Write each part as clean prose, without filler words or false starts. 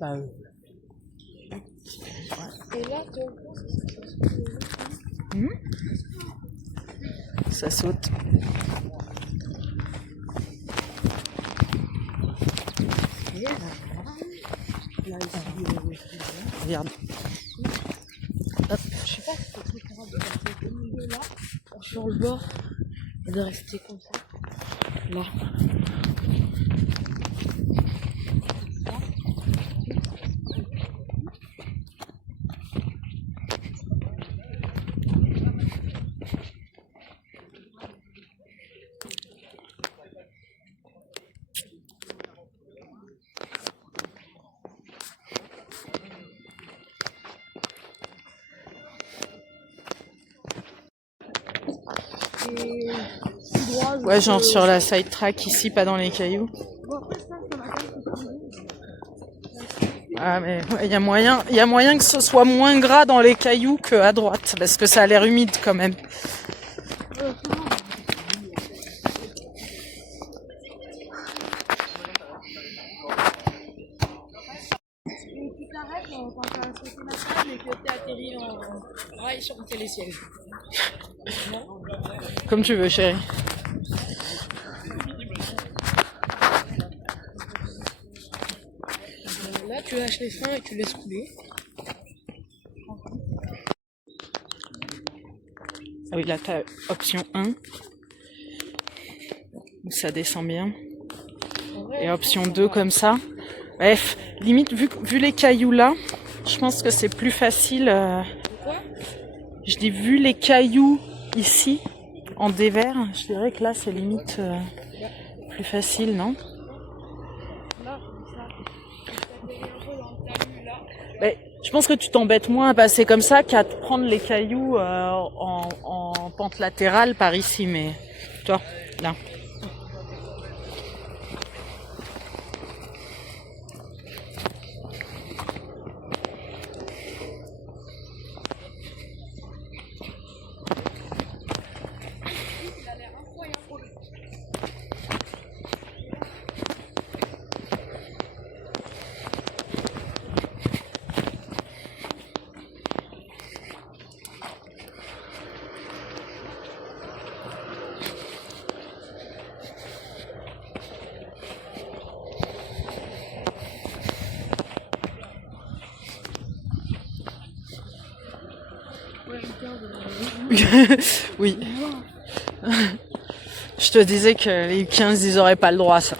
Bah, Et là, ça saute. Regarde. Hop. je sais pas si c'est préférable de passer au milieu là, sur le bord, et de rester comme ça. Là. Ouais, genre sur la side track ici, pas dans les cailloux. Ah mais il y a moyen que ce soit moins gras dans les cailloux qu'à droite, parce que ça a l'air humide quand même. Tu t'arrêtes quand tu as sauté la table et que tu atterri en rail sur le télésiège. Comme tu veux, chérie. Là, tu lâches les freins et tu laisses couler. Ah oui, là t'as option 1, où ça descend bien. Et option 2 comme ça. Bref, limite, vu les cailloux là, je pense que c'est plus facile. Je dis, vu les cailloux ici, en dévers, je dirais que là c'est limite plus facile, non? Mais je pense que tu t'embêtes moins à passer comme ça qu'à te prendre les cailloux en pente latérale par ici, mais toi, là. Oui. Je te disais que les 15 ils auraient pas le droit à ça.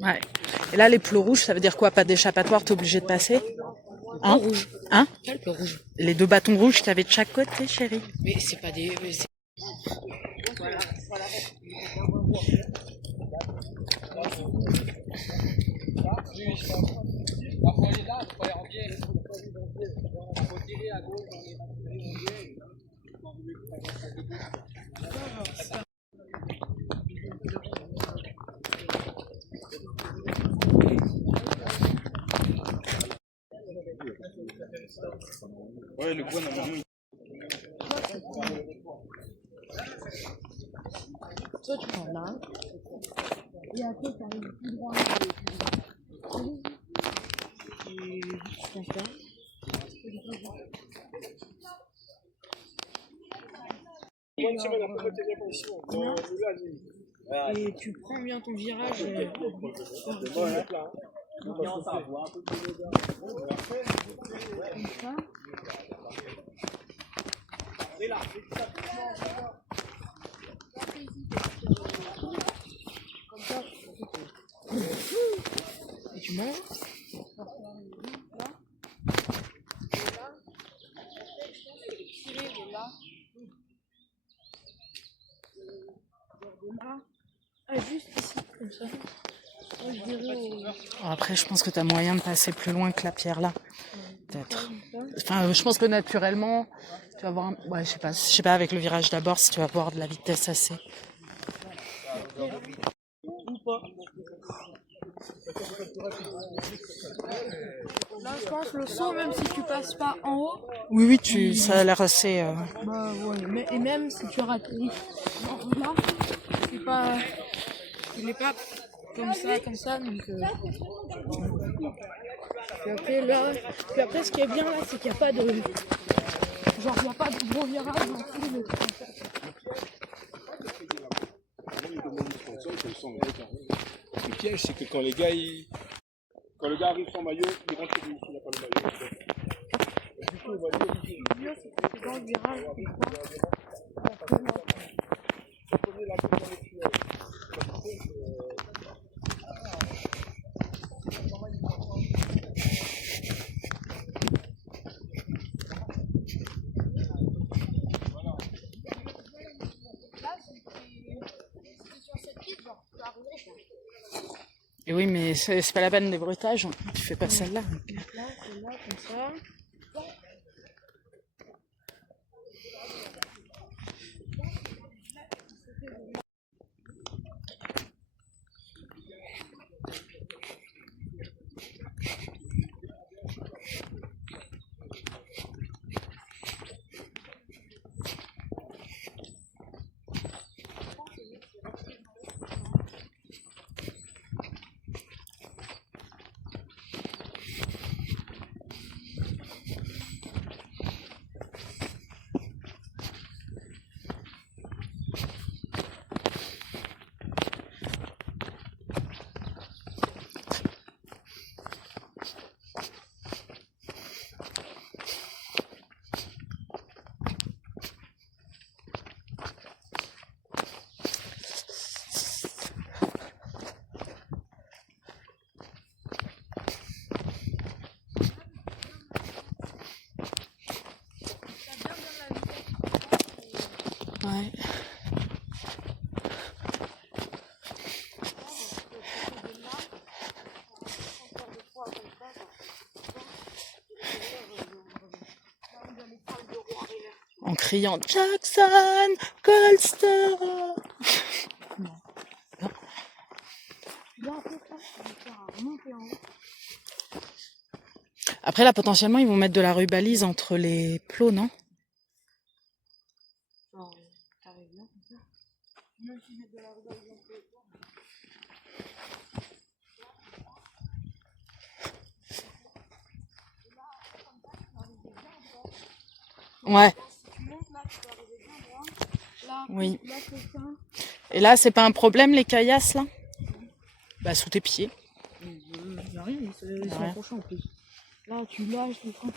Ouais. Et là, les plots rouges, ça veut dire quoi? Pas d'échappatoire, t'es obligé de passer? Hein? Rouge. Hein? Quel peu rouge? Les 2 bâtons rouges qu'il y avait de chaque côté, chérie. Mais c'est pas des. Ouais, le bois normalement. Toi, tu prends là. Et après, tu arrives plus droit. Et tu fais ça. Et tu prends bien ton virage. Comme ça. Et tu manges. Ah, juste ici, comme ça. Moi, je dirais Après, je pense que tu as moyen de passer plus loin que la pierre là. Peut-être. Enfin, je pense que naturellement, tu vas avoir. Ouais, je sais pas avec le virage d'abord si tu vas avoir de la vitesse assez. Là, je pense le saut, même si tu passes pas en haut. Oui, ça a l'air assez. Bah ouais, et même si tu rates là, c'est pas. Il est pas comme ça, donc. Puis après, ce qui est bien là, c'est qu'il n'y a pas de. Genre, il n'y a pas de gros virage dans tous les trucs. Le piège, c'est que quand les gars, quand le gars arrive sans maillot, il rentre chez lui, il n'a pas le maillot. Du coup, il va dire, C'est dans le virage, Et oui, mais c'est pas la peine des bruitages. Tu fais pas celle-là. Là, comme ça. Ouais. En criant Jackson, Colster. Après là, potentiellement, ils vont mettre de la rubalise entre les plots, non? Ouais. Oui. Et là, c'est pas un problème les caillasses là? Bah sous tes pieds. Il n'y a rien, c'est accroché en plus. Là, tu lâches le frein.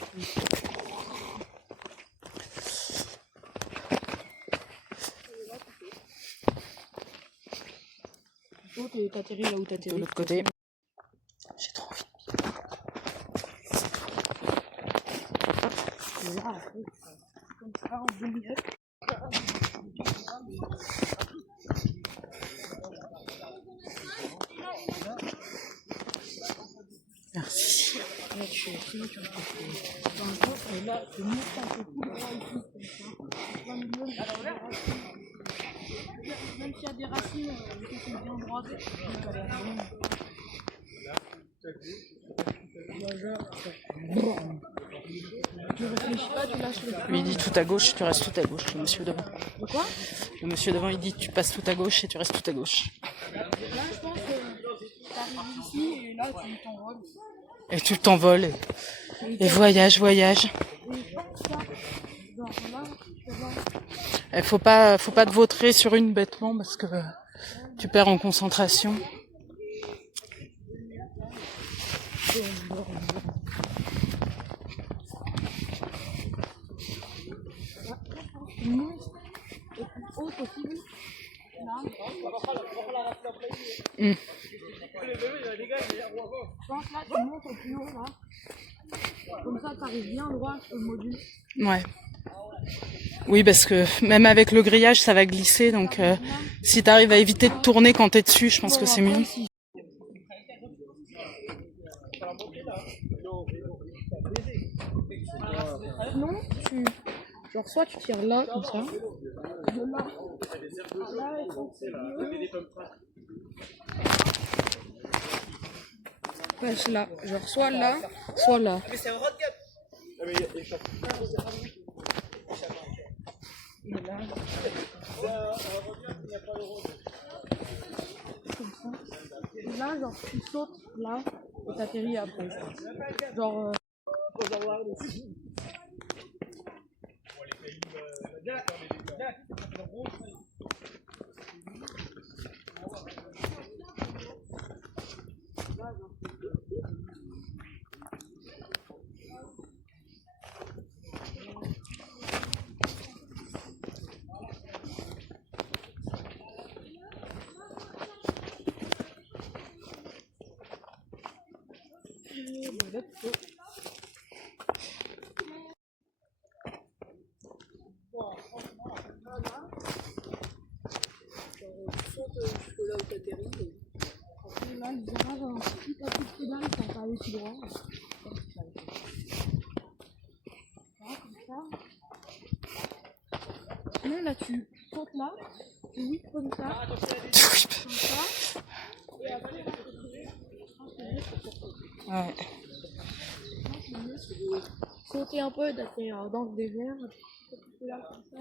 Oh, t'atterris là où t'atterris. De l'autre côté. J'ai trop envie. Et là, après, comme ça, en demi-heure. Merci. Là, tu fais dans le coffre, et là, tu montes un peu tout droit ici, comme ça. Même s'il y a des racines, qui sont bien droites, tu réfléchis pas, tu lâches le frein. Lui il dit tout à gauche, tu restes tout à gauche, le monsieur devant. De quoi? Le monsieur devant il dit tu passes tout à gauche et tu restes tout à gauche. Là, je pense que t'arrives ici et là, tu t'envoles. Et tu t'envoles et voyage. Et je pense que ça, genre là, tu vois. Faut pas te vautrer sur une bêtement parce que tu perds en concentration. Mm. Je pense là, tu montes au plus haut là. Comme ça, t'arrives bien droit sur le module. Ouais. Oui, parce que même avec le grillage, ça va glisser. Donc, si t'arrives à éviter de tourner quand t'es dessus, je pense que c'est mieux. Non, genre soit tu tires là, comme ça. De là. Passe là. Genre soit là, soit là. Mais c'est un road gap. Comme ça. Et là, genre tu sautes là et t'atterris après. Genre. Là, le virage a un petit peu de pédale quand t'as allé tout droit. Là, comme ça. Sinon, là, tu sautes là, tu whips comme ça. Comme ça. Et après, là, Ouais. sauter un peu, d'atterrir dans le désert. Là, comme ça.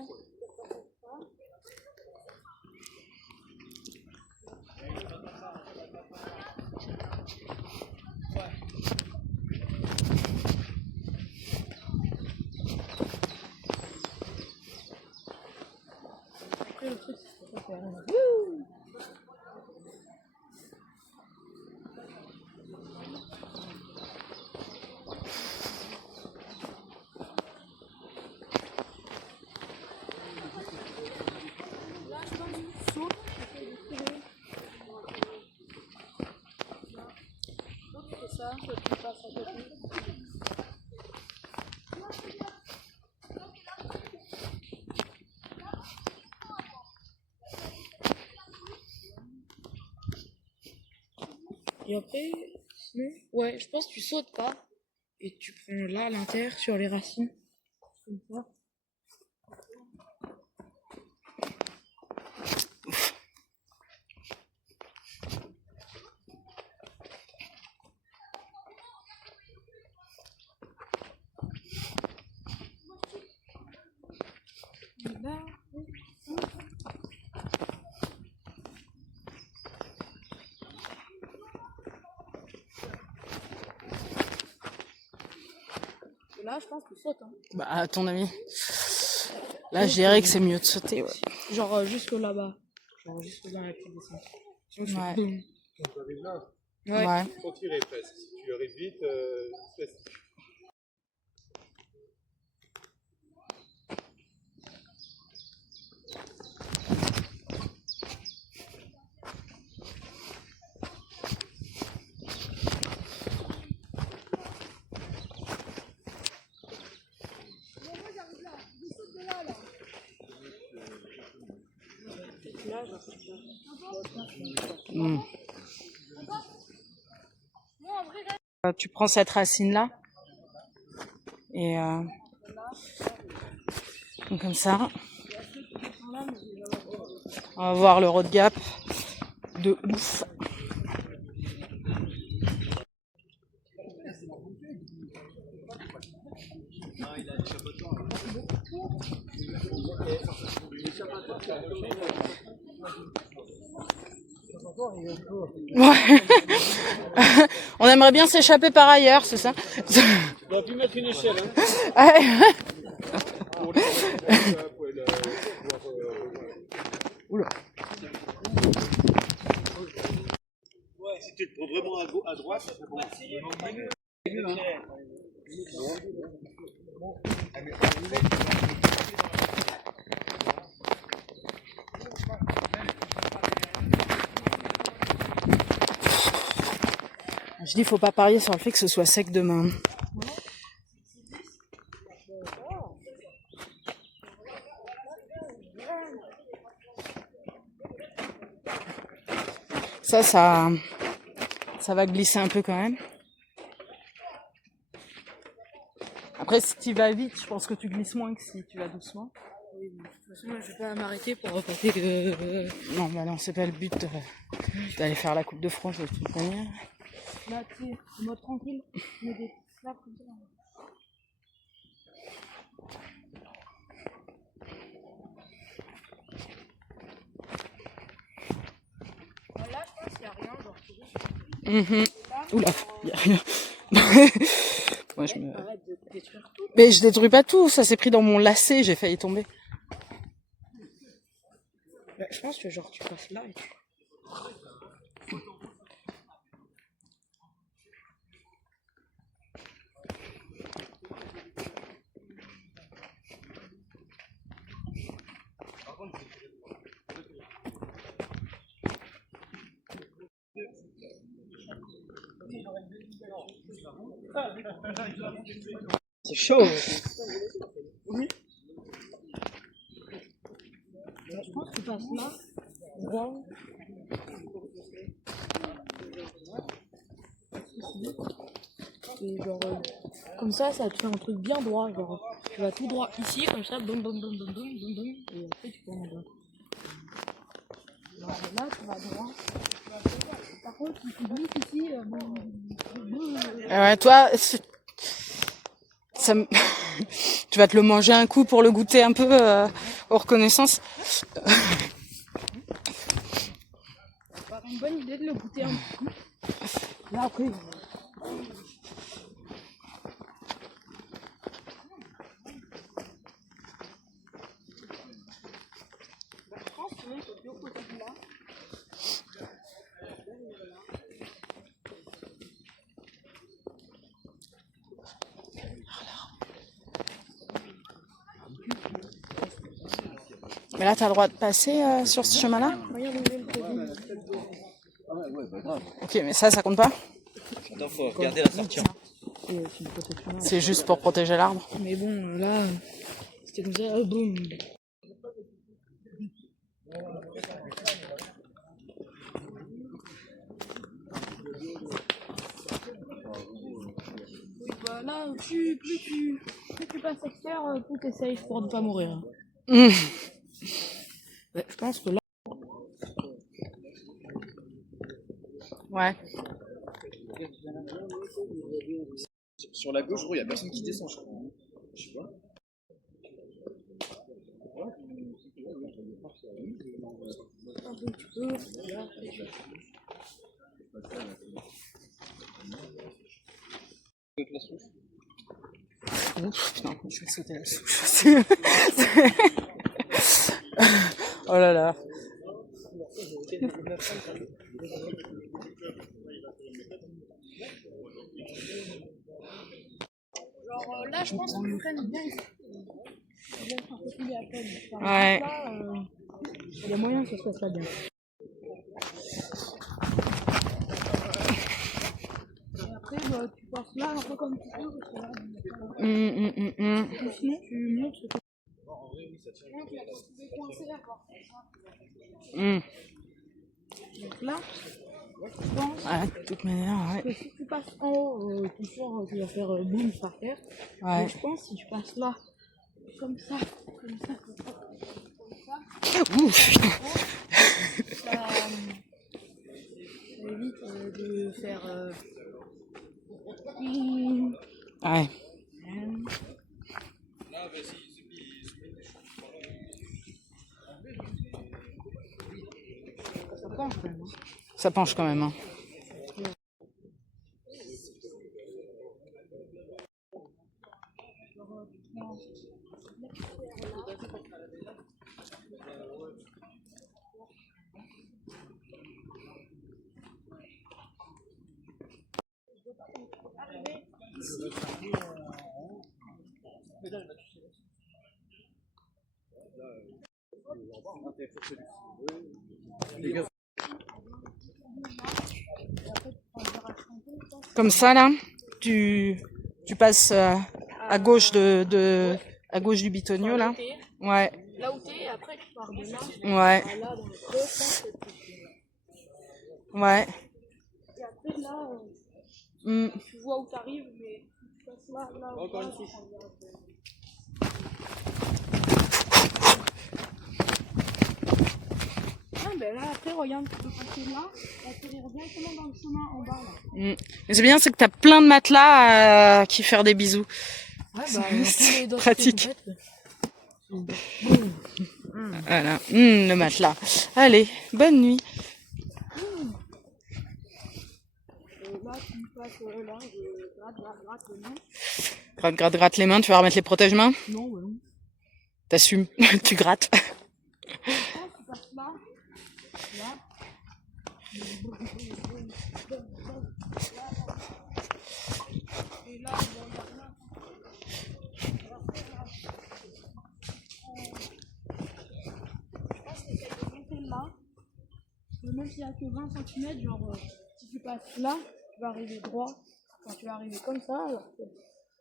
Après, le truc, c'est que ça fait rien. Là, je pense que tu sautes, j'essaie de tirer. Soit tu fais ça, soit tu passes à côté. Et après, sinon, ouais, je pense que tu sautes pas et tu prends là à l'intérieur sur les racines. Comme ça. Et là, et là, je pense que tu sautes. Hein. Bah, à ton avis. Là, je dirais que c'est mieux de sauter. Ouais. Genre jusque là-bas. Genre jusque dans la petite descente. Sinon, je Ouais. fais boum. Quand tu arrives là, Ouais. Ouais. faut tirer presque. Si tu arrives vite, laisse. Mm. Tu prends cette racine-là et comme ça. On va voir le road gap de ouf. Ouais. On aimerait bien s'échapper par ailleurs, c'est ça? On aurait pu mettre une échelle, hein. Ouais. Pour le Oula. Ouais, si tu te prends vraiment à droite, ça bon. Je dis, faut pas parier sur le fait que ce soit sec demain. Ça va glisser un peu quand même. Après, si tu vas vite, je pense que tu glisses moins que si tu vas doucement. Oui, de toute façon, je vais pas m'arrêter pour repasser que... Non, bah non, c'est pas le but d'aller faire la Coupe de France de toute manière. Là, tu sais, en mode tranquille, mais des là comme ça. Là, je pense qu'il n'y a rien, genre. Oula, y a rien. Moi, Arrête de détruire tout. Mais je détruis pas tout, ça s'est pris dans mon lacet, j'ai failli tomber. Bah, je pense que genre tu passes là et tu... C'est chaud. Oui. Je pense que tu passes là, droit. Et genre, comme ça te fait un truc bien droit. Genre, tu vas tout droit ici, comme ça, boum, boum, boum, boum, boum, boum, boum, et après tu tournes en droite. Genre là, tu vas droit. Par contre, si tu glisses ici, boum, boum, boum. Ouais, toi, ça me... tu vas te le manger un coup pour le goûter un peu aux reconnaissances. Ça paraît une bonne idée de le goûter un coup. Là, après. Je pense que même au côté de là. Mais là, t'as le droit de passer sur ce chemin-là? Ok, mais ça compte pas? Attends, faut regarder la sortie. C'est juste pour protéger l'arbre. Mais bon, là, c'était comme ça, boum. Oui, bah là, plus tu passes extérieur, plus t'es safe pour ne pas mourir. Ouais, je pense que là. Ouais. Sur la gauche, il n'y a personne qui descend, je crois. Je sais pas. Ouf, putain, je vais sauter la souche. Oh là là. Genre là, je pense que tu freines bien ici. Ouais. Il y a moyen que ça se passe pas bien. Et après, bah, tu passes là un peu comme tu peux. Parce que là, sinon, tu montes ce que tu peux coincer d'accord. Donc là, je pense Ouais, de toute manière, ouais. que si tu passes en haut, tu es sûr que tu vas faire boum par terre. Ouais. Mais je pense que si tu passes là, comme ça, Ouf, putain. ça évite de faire. Ouais. Ça penche quand même. Ça penche quand même. Hein. Comme ça, là, tu passes à gauche à gauche du bitonio, là. Ouais, Là où t'es, et après tu pars de là. ouais, Là, dans le creux, je pense que ouais. et après là, tu vois où t'arrives, mais tu passes là, Encore une souche. Ah, ben là, après, regarde, tu peux passer là, et atterrir directement dans le chemin en bas, là. Mais c'est bien, c'est que t'as plein de matelas à qui faire des bisous. Ouais, C'est pratique. Voilà, le matelas. Allez, bonne nuit. Là, tu passes là, gratte les mains. Gratte les mains, tu vas remettre les protège-mains? Non, ouais, non. T'assumes, tu grattes. Tu passes là, là. Et là, je pense que t'essayes de monter là. Même s'il n'y a que 20 cm, genre, si tu passes là, tu vas arriver droit. Enfin, tu vas arriver comme ça. Alors que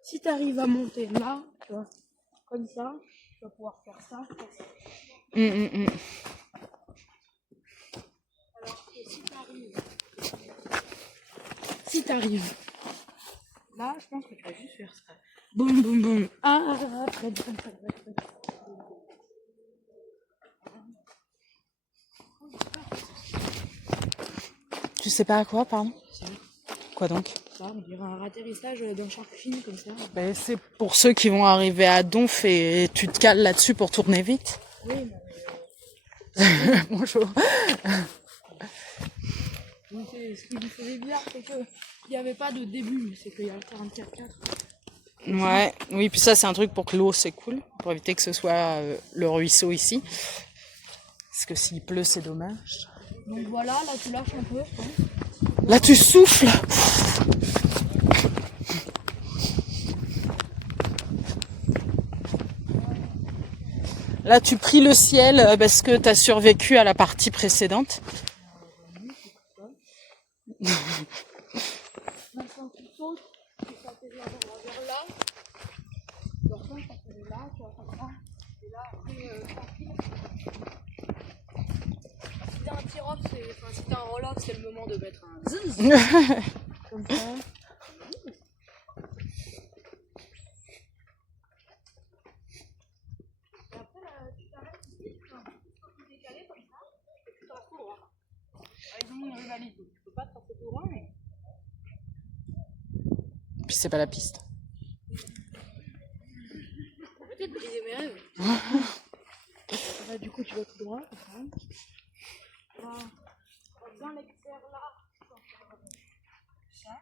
si tu arrives à monter là, tu vois, comme ça, tu vas pouvoir faire ça. Alors que si tu arrives là, je pense que tu vas juste faire ça. Boum, boum, boum. Ah, très bien, très bien, très bien. Tu sais pas à quoi, pardon? Quoi donc? Ça, on dirait un atterrissage d'un shark fin comme ça. Ben, c'est pour ceux qui vont arriver à Donf et tu te cales là-dessus pour tourner vite. Oui, Bonjour. mais ce qui me faisait bizarre, c'est qu'il n'y avait pas de début, c'est qu'il y a le 44-4. Ouais, oui, puis ça c'est un truc pour que l'eau s'écoule, pour éviter que ce soit le ruisseau ici. Parce que s'il pleut, c'est dommage. Donc voilà, là tu lâches un peu. Là tu souffles. Là tu pries le ciel parce que t'as survécu à la partie précédente. Maintenant tu sautes, tu t'atterris vers là. Genre ça, ça fait là, tu vas faire ça. Et là, après, tranquille. Si t'as un tir-off, enfin si t'as un roll-off, c'est le moment de mettre un zzzz. Comme ça. Et après, là, tu t'arrêtes ici, tu fais un petit peu décalé comme ça, et tu traces tout droit. Par exemple, une valise, tu peux pas tracer tout droit, mais. Puis c'est pas la piste. Peut-être briser mes rêves. Là, du coup, tu vas tout droit, comme ça. Là, on va bien l'extraire là. Ça.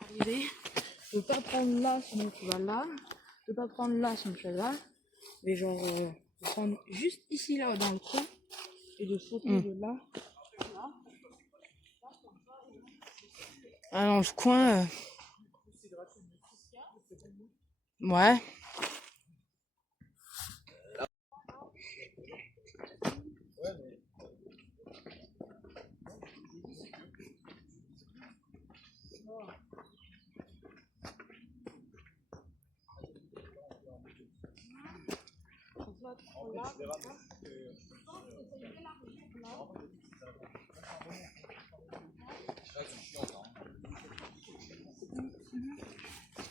Arriver. Tu peux pas prendre là, sinon tu vas là. Tu peux pas prendre là, sinon tu vas là. Mais genre, de prendre juste ici, là, dans le coin. Et de sauter de là. Ah, dans le coin. Ouais.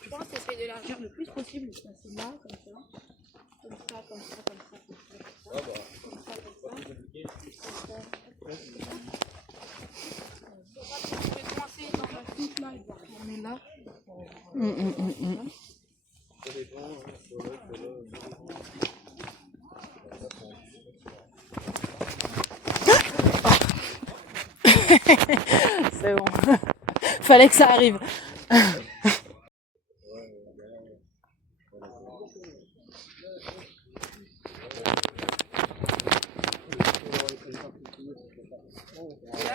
Je pense que c'est d'élargir le plus possible. De passer là, comme ça. Comme ça, comme ça, comme ça, comme ça, comme ça. Comme ça, comme ça. Comme ça. tous là, il doit retourner là. C'est bon. Fallait que ça arrive. Là,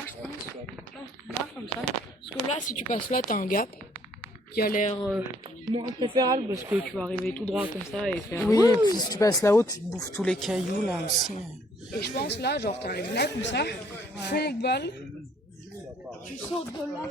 je pense, là, comme ça. Parce que là, si tu passes là, t'as un gap qui a l'air moins préférable parce que tu vas arriver tout droit comme ça et faire. Oui, et puis si tu passes là-haut, tu te bouffes tous les cailloux là aussi. Et je pense là, genre, t'arrives là comme ça, fond de balle, tu sautes de là.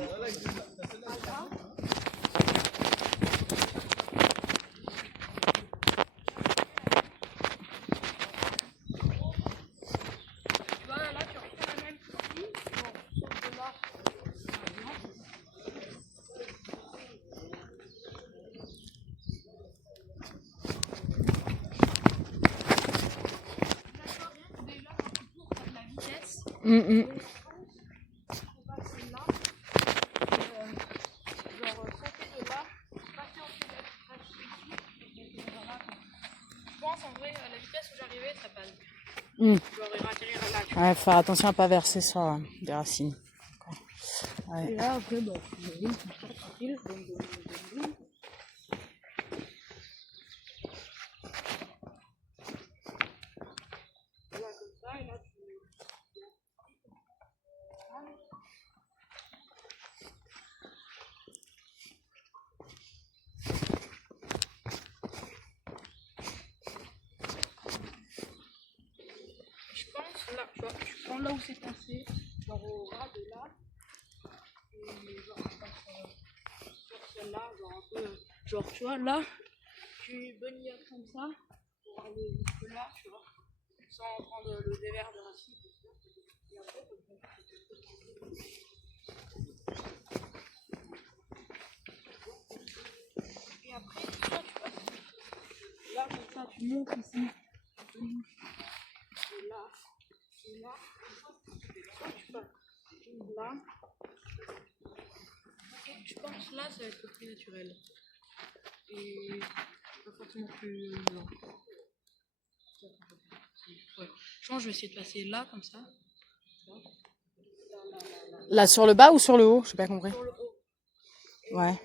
Ouais, faut faire attention à pas verser ça, des racines. Ouais. Et là, après, bah, tu roules tout ça tranquille. Voilà, comme ça, et là, tu. Je pense, là, tu vois, tu prends là où c'est passé, genre au ras de là, et genre, on passe sur celle-là, genre un peu, genre, tu vois, là, tu bunny up comme ça, pour aller jusque là, tu vois, sans prendre le dévers de racine, et après, et après, soit tu passes là, comme ça, tu montes ici, et là, soit tu passes là, et je pense là, ça va être plus naturel. Et pas forcément plus lent. Ouais. Je pense que je vais essayer de passer là, comme ça. Là sur le bas ou sur le haut? J'ai pas compris. Sur le haut. Ouais.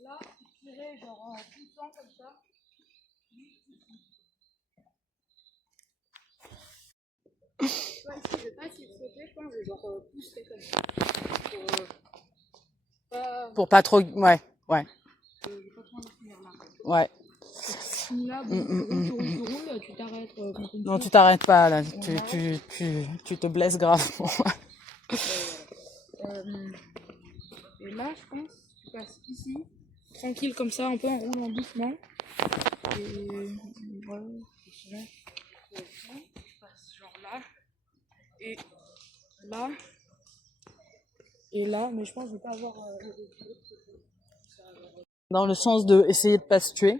Là, tirer genre en poussant comme ça. Ouais, ici, je vais pas essayer de sauter, je pense que je vais genre pousser comme ça. Pour pas trop. Ouais, ouais. Je vais pas trop en finir là. Ouais. Là, bon, tu roules, tu t'arrêtes quand Non, tu t'arrêtes pas là. Tu te blesses gravement. Et là, je pense, tu passes ici, tranquille comme ça, un peu en roulant doucement. Et voilà, tu passes genre là, et là, et là, mais je pense que je vais pas avoir Dans le sens de essayer de pas se tuer.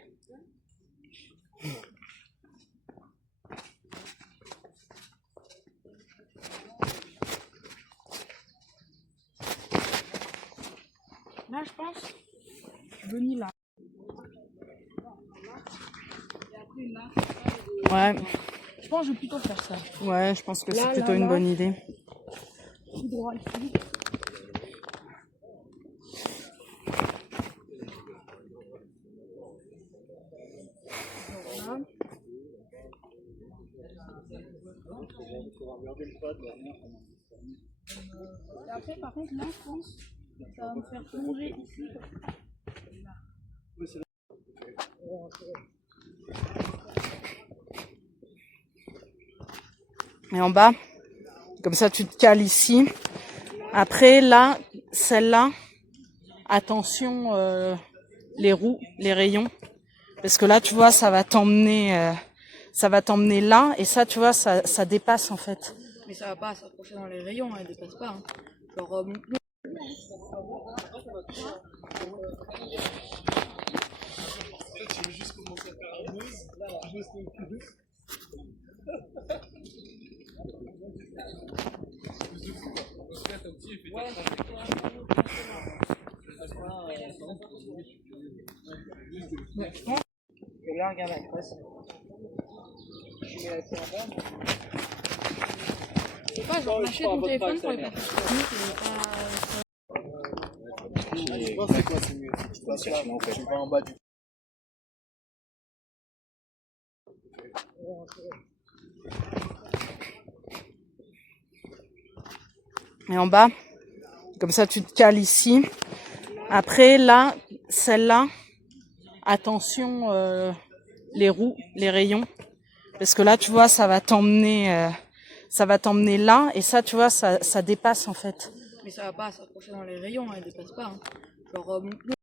là, je pense, venir là. Et après là, Ouais. je pense que je vais plutôt faire ça. Ouais, je pense que Là, c'est plutôt là, une là. bonne idée. Tout droit ici. Voilà. Et après, par contre, là, je pense que ça va me faire plonger ici. Et en bas, comme ça tu te cales ici. Après là, celle-là, attention les roues, les rayons, parce que là tu vois ça va t'emmener là, et ça tu vois ça dépasse en fait. Mais ça va pas s'approcher dans les rayons, elle dépasse pas. Hein. Genre, Tu veux juste commencer à faire la neuse, juste le cul. Ton petit, il fait Ouais, je pense. Et là, regarde la crosse. Je mets la tête en bas. C'est pas genre lâcher ton téléphone pour les passer. Je pense que quoi, c'est mieux. Si tu passes là, tu vas en bas du. Et en bas, comme ça tu te cales ici. Après là, celle-là, attention les roues, les rayons, parce que là tu vois ça va t'emmener là, et ça tu vois ça dépasse en fait. Mais ça va pas s'accrocher dans les rayons, elle dépasse pas. Hein. Genre mon pneu.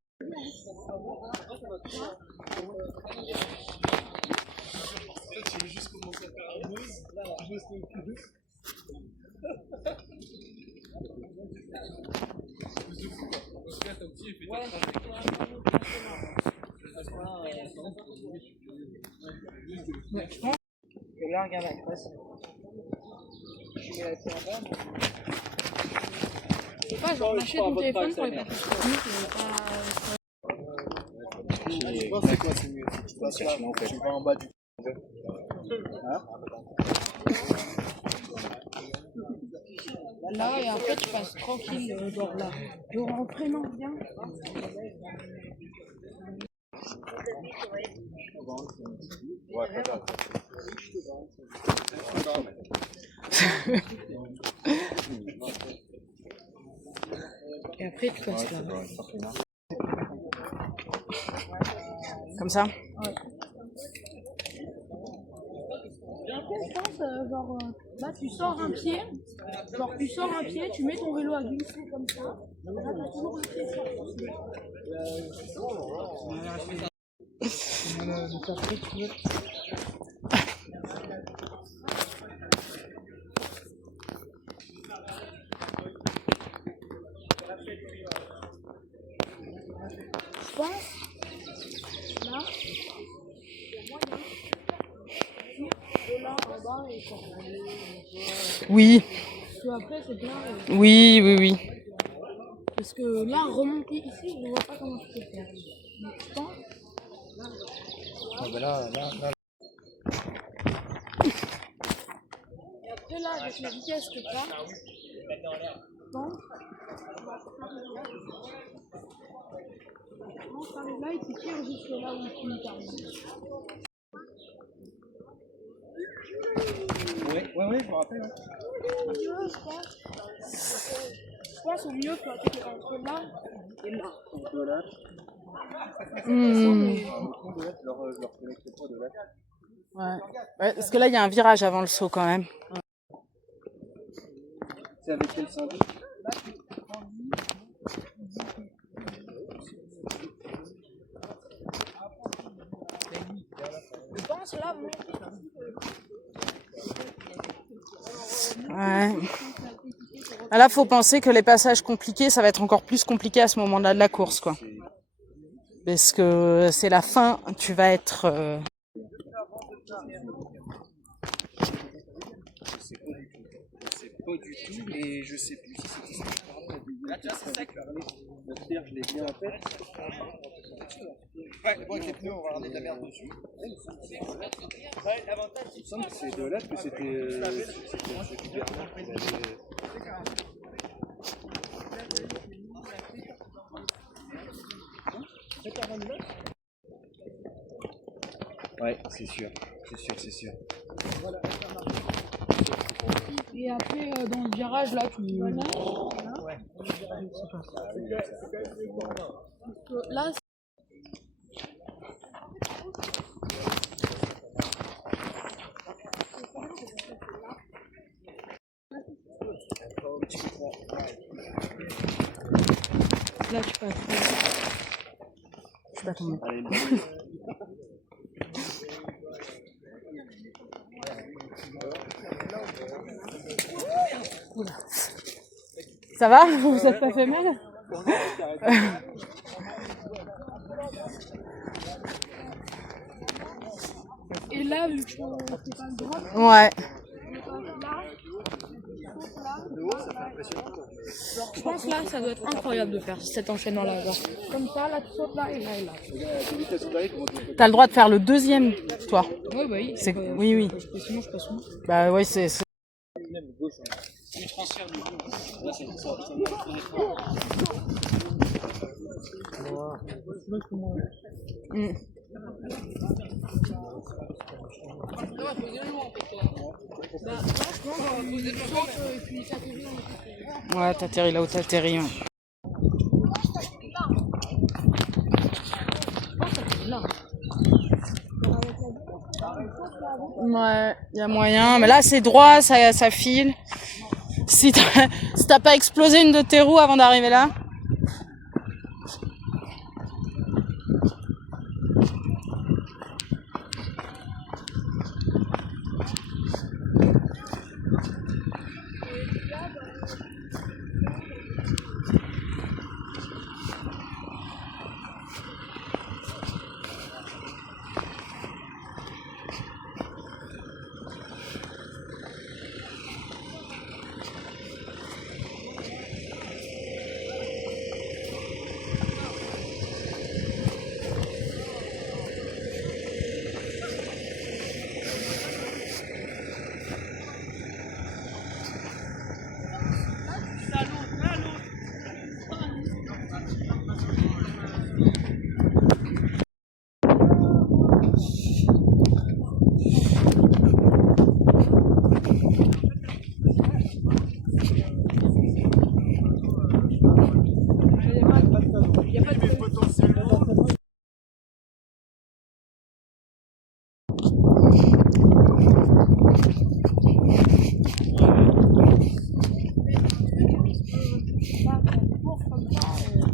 Ouais, je pense. Et là, regarde la crosse. Je mets la tête en bas. C'est pas genre lâcher ton téléphone pour les passer. Je pense que quoi, c'est mieux. Si tu passes là, tu vas en bas du. Hein? Là, et après tu passes tranquille, genre là. Genre en freinant bien. Ouais, peut-être. Et après tu passes là. Comme ça. Ouais. Et après je pense, genre là tu sors un pied. Genre tu sors un pied, tu mets ton vélo à glisser comme ça. Là t'as toujours le pied sorti. Je pense, là, de là en bas et quoi. Oui, Parce que après c'est bien. oui. Parce que là, remonter ici, je ne vois pas comment tu peux faire. Donc je pense. Ah, bah là. Et après là, avec la vitesse que tu as, je pense. Quand tu arrives là, il te tire jusque là où tu termines. Ouais, je me rappelle. Ouais. Je pense au mieux, tu vas être entre là et là. De là. Mmh. Je leur connecte pas de là. Ouais, parce que là il y a un virage avant le saut quand même. C'est avec quel syndic? Je pense là, mon. Ouais. Là, faut penser que les passages compliqués, ça va être encore plus compliqué à ce moment-là de la course, quoi. Parce que c'est la fin, tu vas être. Je sais pas du tout, et je sais plus si c'était ça que je parlais au début. Là, tu vois, c'est ça que notre terre, je l'ai bien en tête. Ouais, moi, avec les pneus, on va ramener de la merde dessus. Il me semble que c'est de là que c'était Bernard qui l'avait. Ouais, c'est sûr. Et après, dans le virage, là, tu. Ouais. Là, là, tu passes. Je sais pas combien. Allez, Ça va? Vous vous êtes pas fait mal? Et là, vu que c'est pas le drop, Ouais. là, de haut, ça fait impressionnant. Quoi. Je pense là, ça doit être incroyable de faire cet enchaînement-là. Genre. Comme ça, là, tu sautes là et là et là. T'as le droit de faire le deuxième, toi. Ouais, bah oui. C'est... Oui, oui. Sinon, je passe où? Bah ouais, c'est... Tu transfères du coup. Là, ça Mm. Ouais, t'atterris là où t'atterris. Ouais. Ouais, il y a moyen. Mais là, c'est droit, ça file. Si t'as pas explosé une de tes roues avant d'arriver là.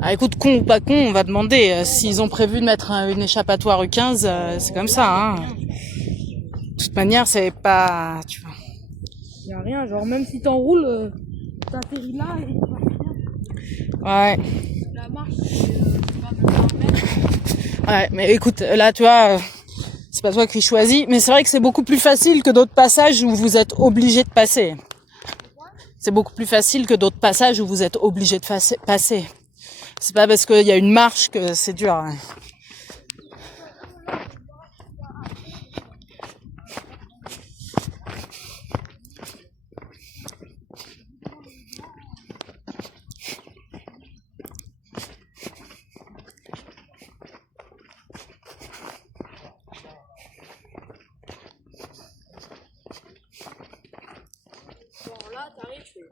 Ah, écoute, con ou pas con, on va demander. S'ils ont prévu de mettre une échappatoire U15, c'est comme ça. Hein. De toute manière, c'est pas... Tu vois. Y a rien, genre même si t'enroules, t'atterris là et ça va Ouais. La marche, c'est pas même un mètre. Ouais, mais écoute, là, tu vois, c'est pas toi qui choisis, mais c'est vrai que c'est beaucoup plus facile que d'autres passages où vous êtes obligé de passer. C'est beaucoup plus facile que d'autres passages où vous êtes obligé de passer. C'est pas parce qu'il y a une marche que c'est dur. Hein. Bon, là, t'arrives, tu fais.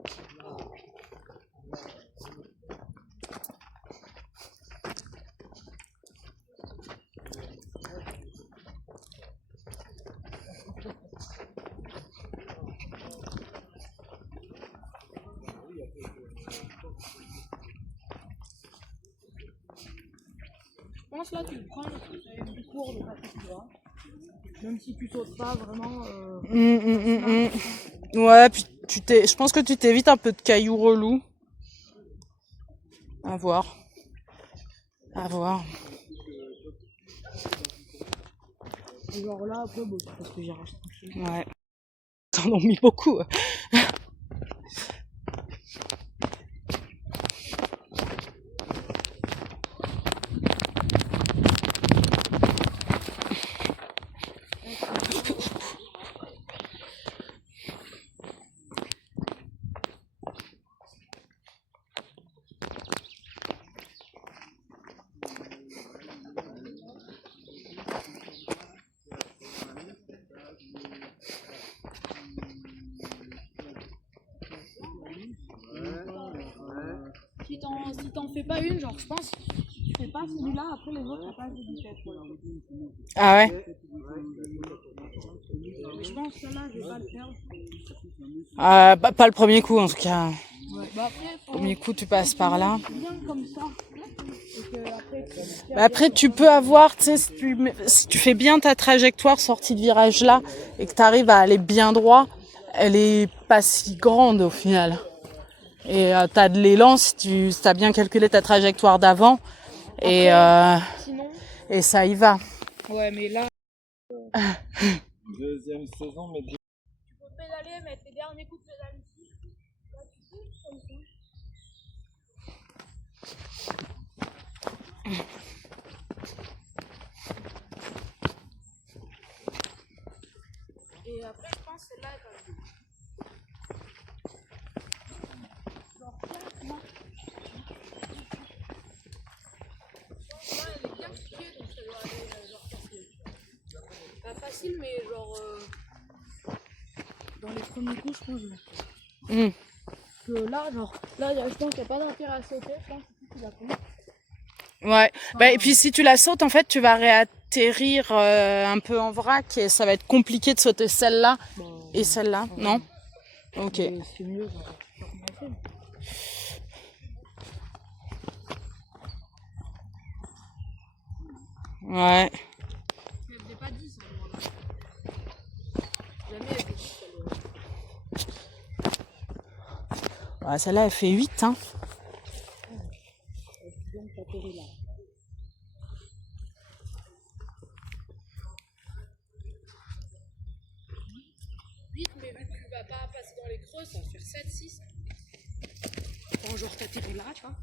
Je pense là, tu le prends, c'est du cours, le papier tu vois. Même si tu sautes pas vraiment. Ouais, puis je pense que tu t'évites un peu de cailloux relous. À voir. À voir. Et genre là, après, bon, parce que j'ai racheté. Ouais. T'en ont mis beaucoup. Si t'en fais pas une, genre je pense, tu fais pas celui-là, après les autres, t'as pas de vitesse. Ah ouais? Mais je pense que celle-là, je vais pas le faire. Pas le premier coup en tout cas. Ouais. Bah après, Premier coup, tu passes par là. bien comme ça. Après, tu peux avoir, tu sais, si tu fais bien ta trajectoire sortie de virage là et que tu arrives à aller bien droit, elle est pas si grande au final. Et t'as de l'élan si tu as bien calculé ta trajectoire d'avant et Sinon, et ça y va. ouais, mais là, Deuxième saison, mais tu peux pédaler, mettre les derniers coups de pédale ici. Là, tu Et après, je pense que celle-là, elle va aller. Genre, là, là, elle est bien piquée, donc ça doit aller genre facile. Pas facile, mais genre. Dans les premiers coups, je pense. Que là, genre, là, je pense qu'il n'y a pas d'intérêt à sauter. Je pense que tu la prends. Ouais. Bah, et puis si tu la sautes, en fait, tu vas réatterrir un peu en vrac et ça va être compliqué de sauter celle-là et celle-là, non? Ok. C'est mieux, genre. Ouais. Elle faisait pas 10 à ce moment-là. Jamais elle fait 10, Ouais, celle-là, elle fait 8, hein. donc t'atterris là. Vite, mais vu que tu vas pas passer dans les creux, ça va faire 7, 6. Quand genre t'atterris là, tu vois.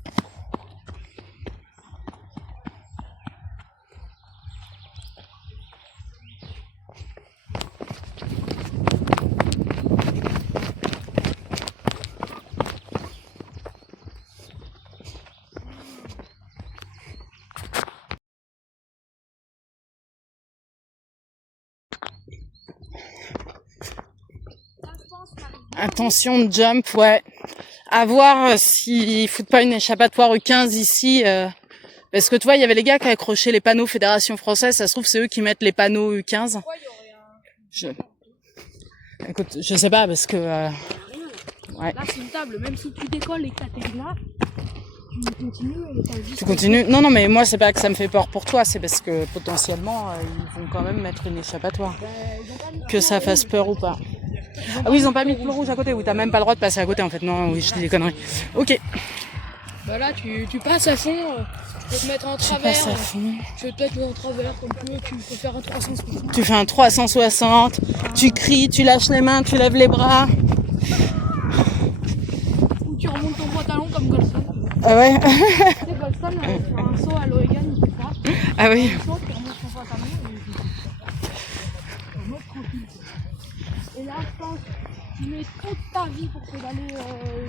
Attention de jump, ouais. À voir s'ils foutent pas une échappatoire U15 ici. Parce que tu vois, il y avait les gars qui accrochaient les panneaux Fédération Française. Ça se trouve, c'est eux qui mettent les panneaux U15. Pourquoi il y aurait un... Écoute, je sais pas, parce que... ouais. Là, c'est une table. Même si tu décolles et que t'atterris là, tu continues et t'as juste... Tu continues? Non, mais moi, c'est pas que ça me fait peur pour toi. C'est parce que potentiellement, ils vont quand même mettre une échappatoire. Que ça fasse peur ou pas. Ah oui, ils ont pas mis de plomb rouge à côté. Oui, t'as même pas le droit de passer à côté, en fait. Non, oui, je dis des conneries. Ok. Bah là, tu passes à fond. Tu peux te mettre en travers. Passe à fond. Tu peux te mettre en travers comme tu veux. Tu peux faire un 360. Tu fais un 360. Tu cries, tu lâches les mains, tu lèves les bras. Ou tu remontes ton pantalon comme Golson. Ah ouais. Tu sais, Golson, sur un saut à l'Oregon, il fait ça. Ah oui. Tu sautes, tu remontes ton pantalon et en mode tranquille. Et là, je pense, tu mets toute ta vie pour pédaler.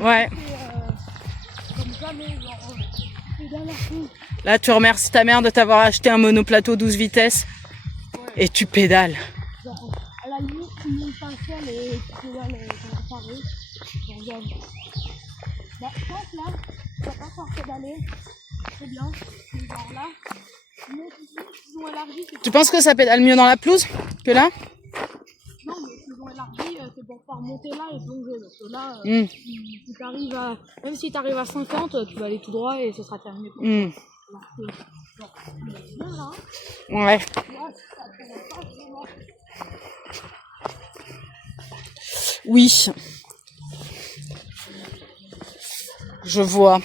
Ouais. Comme jamais, genre, pédale à fond. Là, tu remercies ta mère de t'avoir acheté un monoplateau 12 vitesses. Et tu pédales. Genre, à la limite, tu montes pas seul et tu pédales pareil. Genre, bah, je pense là, tu vas pas faire pédaler. C'est bien. Mais genre là, tu montes ici, ils ont élargi. Tu penses que ça pédale mieux dans la pelouse que là? Non, mais s'ils ont élargi, c'est pour pouvoir monter là et plonger. Parce que là, Mm. si t'arrives à... Même si t'arrives à 50, tu vas aller tout droit et ce sera terminé. Mm. Alors que, genre, tu viens là, Ouais. là, ça tourne pas vraiment. Oui. Je vois.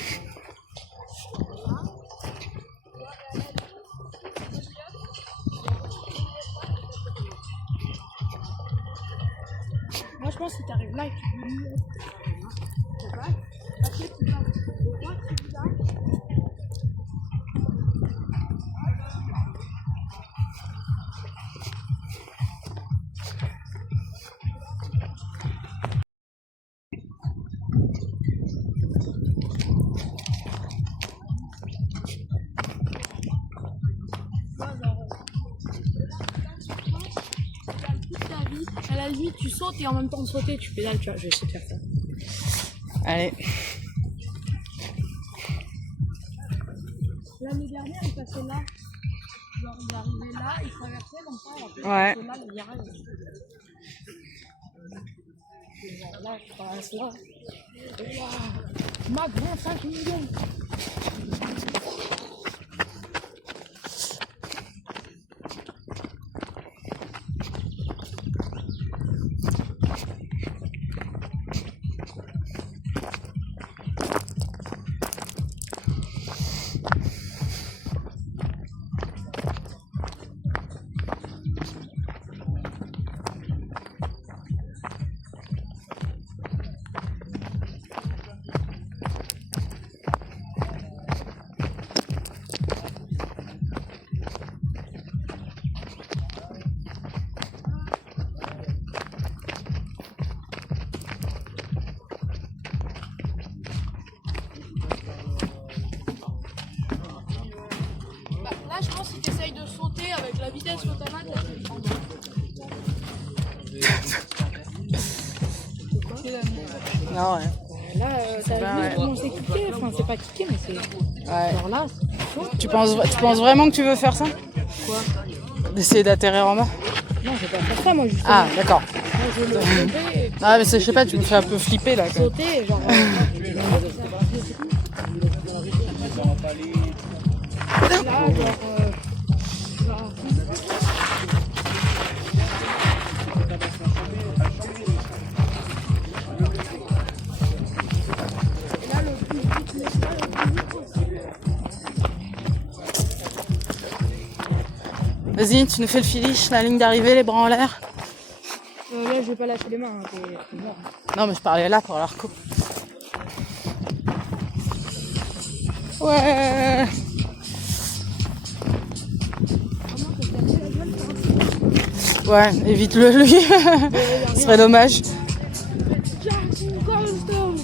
Moi, je pense que si t'arrives là et que tu veux mieux, tu vois, après tu vas au droit, tu vas là. À la limite, tu sautes et en même temps de sauter, tu pédales, tu vois, je vais essayer de faire ça. Allez. L'année dernière, il passait là. Genre, il arrivait là, il traversait comme ça, et après, Ouais. il passait là, le virage. Et genre, là, je passe là. Waouh, Mac 25 millions. t'essayes de sauter avec la vitesse que t'as là, Non, ouais. là, t'as Ben, vu comment c'est kické? Enfin, c'est pas kické, mais c'est. Ouais. Genre là, Tu penses vraiment que tu veux faire ça? quoi? D'essayer d'atterrir en bas? Non, je vais pas faire ça, moi, justement. Ah, d'accord. Moi, je veux me sauter, Ah, mais je sais pas, tu me fais un peu flipper là. Quand même. sauter, genre. Là, genre. Genre. Et là, le plus vite, le plus possible. Vas-y, tu nous fais le finish, la ligne d'arrivée, les bras en l'air. Là, je vais pas lâcher les mains, hein, t'es mort. Non, mais je parlais là pour leur coup. Ouais. Ouais, évite-le lui. Ce serait dommage. Just go,